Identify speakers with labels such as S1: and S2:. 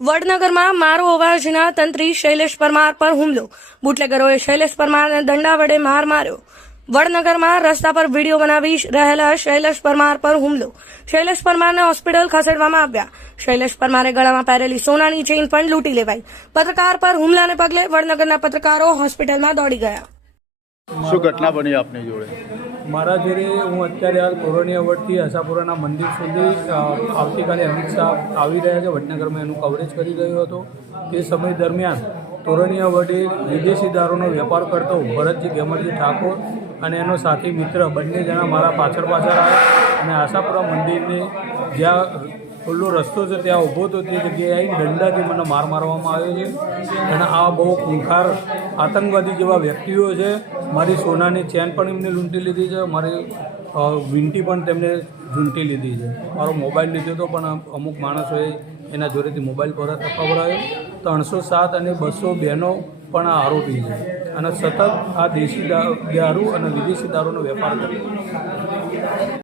S1: વડનગરમાં મારો અવાજના તંત્રી શૈલેષ પરમાર પર હુમલો. બુટલેગરોએ શૈલેષ પરમારને દંડા વડે માર માર્યો. વડનગરમાં રસ્તા પર વીડિયો બનાવી રહેલા શૈલેષ પરમાર પર હુમલો. શૈલેષ પરમારને હોસ્પિટલ ખસેડવામાં આવ્યા. શૈલેષ પરમારે ગળામાં પહેરેલી સોનાની ચેઇન પણ લૂંટી લેવાઈ. પત્રકાર પર હુમલાને પગલે વડનગરના પત્રકારો હોસ્પિટલમાં દોડી ગયા.
S2: શું ઘટના બની આપની જોડે?
S3: મારા જોડે હું અત્યારે હાલ કોરોની વડથી આશાપુરાના મંદિર સુધી આવતીકાલે અમિત શાહ આવી રહ્યા છે. વડનગરમાં એનું કવરેજ કરી રહ્યો હતો. તે સમય દરમિયાન તોરણિયા વડે વિદેશી દારૂનો વેપાર કરતો ભરતજી ગેમરજી ઠાકોર અને એનો સાથી મિત્ર બંને જણા મારા પાછળ પાછળ આવ્યા અને આશાપુરા મંદિરની જ્યાં ખુલ્લો રસ્તો છે ત્યાં ઊભો હતો, તે જગ્યાએ આવી દંડાથી મને માર મારવામાં આવ્યો છે. અને આ બહુ ખૂંખાર આતંકવાદી જેવા વ્યક્તિઓ છે. મારી સોનાની ચેન પણ એમને લૂંટી લીધી છે, મારી વીંટી પણ તેમને ઝૂંટી લીધી છે. મારો મોબાઈલ લીધો હતો પણ અમુક માણસોએ એના જોડેથી મોબાઈલ પર અપાવડાયો ત્રણસો સાત અને બસો બહેનો પણ આ આરોપી છે. અને સતત આ દેશી દારૂ અને વિદેશી દારૂનો વેપાર કરે